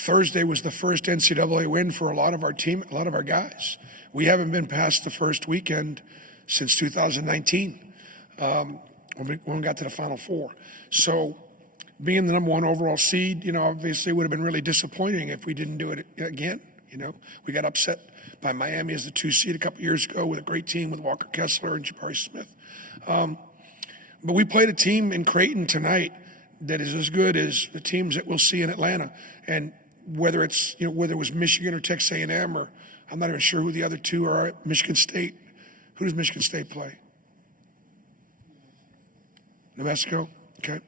Thursday was the first NCAA win for a lot of our team, a lot of our guys. We haven't been past the first weekend since 2019 when we got to the Final Four. So being the number one overall seed, obviously would have been really disappointing if we didn't do it again. We got upset by Miami as the 2 seed a couple years ago with a great team with Walker Kessler and Jabari Smith. But we played a team in Creighton tonight that is as good as the teams that we'll see in Atlanta. And whether it's, whether it was Michigan or Texas A&M, or I'm not even sure who the other two are, Michigan State. Who does Michigan State play? New Mexico? Okay.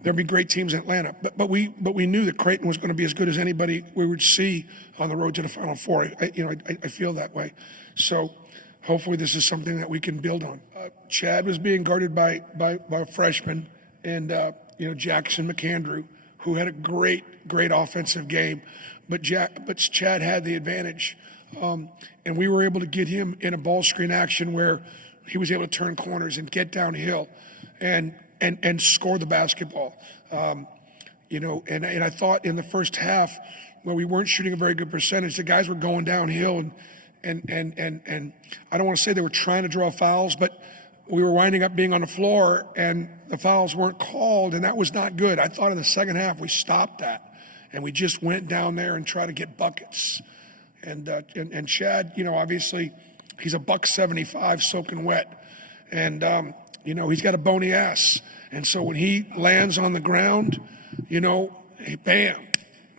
There'd be great teams in Atlanta, but we knew that Creighton was going to be as good as anybody we would see on the road to the Final Four. I feel that way. So hopefully this is something that we can build on. Chad was being guarded by a freshman, and Jackson McAndrew, who had a great offensive game, but Chad had the advantage, and we were able to get him in a ball screen action where he was able to turn corners and get downhill, and score the basketball. And I thought in the first half, where we weren't shooting a very good percentage, the guys were going downhill, and I don't want to say they were trying to draw fouls, but we were winding up being on the floor, and the fouls weren't called, and that was not good. I thought in the second half we stopped that, and we just went down there and tried to get buckets. And Chad, obviously he's a $175 soaking wet, and he's got a bony ass, and so when he lands on the ground, bam,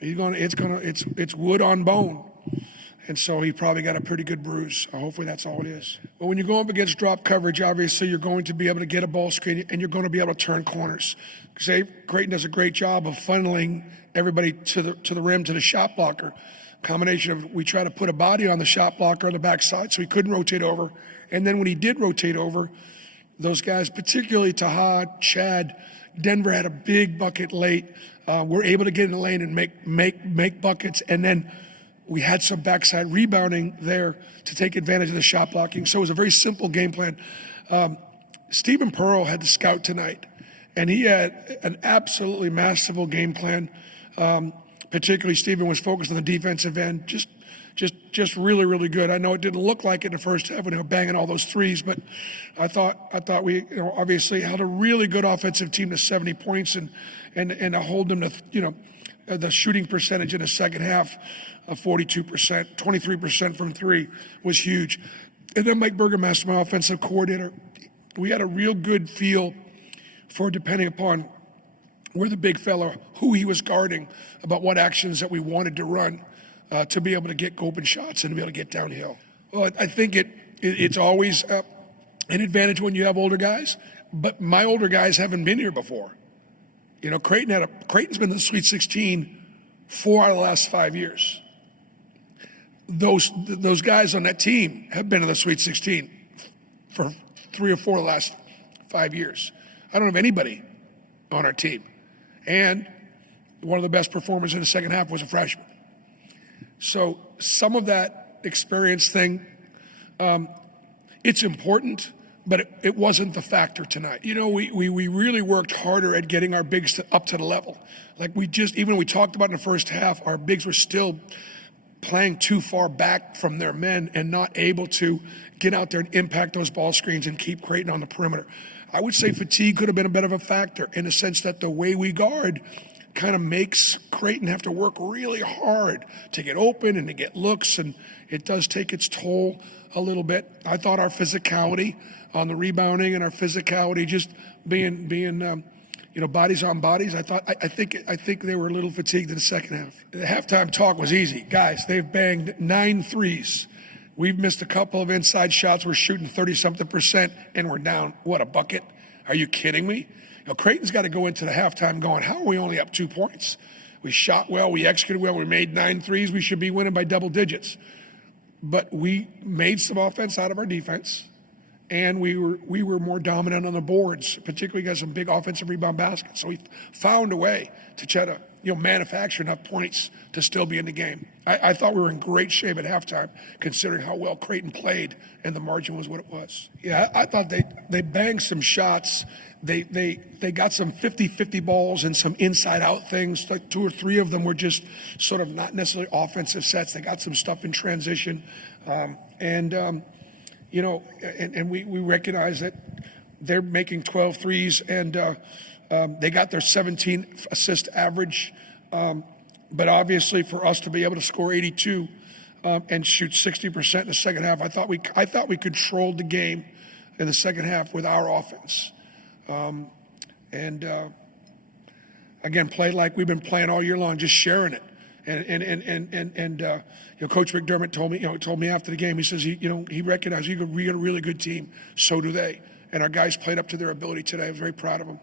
it's wood on bone. And so he probably got a pretty good bruise. Hopefully that's all it is. But when you go up against drop coverage, obviously you're going to be able to get a ball screen, and you're going to be able to turn corners. Creighton does a great job of funneling everybody to the rim, to the shot blocker. Combination of, we try to put a body on the shot blocker on the backside so he couldn't rotate over. And then when he did rotate over, those guys, particularly Taha, Chad, Denver had a big bucket late. We're able to get in the lane and make buckets, and then we had some backside rebounding there to take advantage of the shot blocking. So it was a very simple game plan. Stephen Pearl had the scout tonight, and he had an absolutely masterful game plan. Particularly, Stephen was focused on the defensive end, just really, really good. I know it didn't look like it in the first half when they were banging all those threes, but I thought we, obviously held a really good offensive team to 70 points, and to hold them to, the shooting percentage in the second half of 42%, 23% from three was huge. And then Mike Burgermaster, my offensive coordinator, we had a real good feel for, depending upon where the big fella, who he was guarding, about what actions that we wanted to run to be able to get open shots and to be able to get downhill. Well, I think it's always an advantage when you have older guys, but my older guys haven't been here before. Creighton's been in the Sweet 16 4 out of the last 5 years. Those guys on that team have been in the Sweet 16 for 3 or 4 of the last 5 years. I don't have anybody on our team. And one of the best performers in the second half was a freshman. So some of that experience thing, it's important, but it wasn't the factor tonight. We really worked harder at getting our bigs up to the level. Like even when we talked about in the first half, our bigs were still playing too far back from their men and not able to get out there and impact those ball screens and keep Creighton on the perimeter. I would say fatigue could have been a bit of a factor, in the sense that the way we guard kind of makes Creighton have to work really hard to get open and to get looks, and it does take its toll a little bit. I thought our physicality on the rebounding and our physicality just being bodies on bodies, I think they were a little fatigued in the second half. The halftime talk was easy. Guys, they've banged 9 threes. We've missed a couple of inside shots. We're shooting 30-something%, and we're down, what, a bucket? Are you kidding me? Creighton's got to go into the halftime going, how are we only up 2 points? We shot well, we executed well, we made 9 threes. We should be winning by double digits. But we made some offense out of our defense, and we were more dominant on the boards, particularly got some big offensive rebound baskets. So we found a way to try manufacture enough points to still be in the game. I thought we were in great shape at halftime, considering how well Creighton played, and the margin was what it was. Yeah, I thought they banged some shots. They got some 50-50 balls and some inside-out things. Like 2 or 3 of them were just sort of not necessarily offensive sets. They got some stuff in transition, and we recognize that they're making 12 threes, and they got their 17 assist average. But obviously, for us to be able to score 82 and shoot 60% in the second half, I thought we controlled the game in the second half with our offense. Again, played like we've been playing all year long, just sharing it. And Coach McDermott told me after the game. He says he recognized we got a really good team. So do they. And our guys played up to their ability today. I was very proud of them.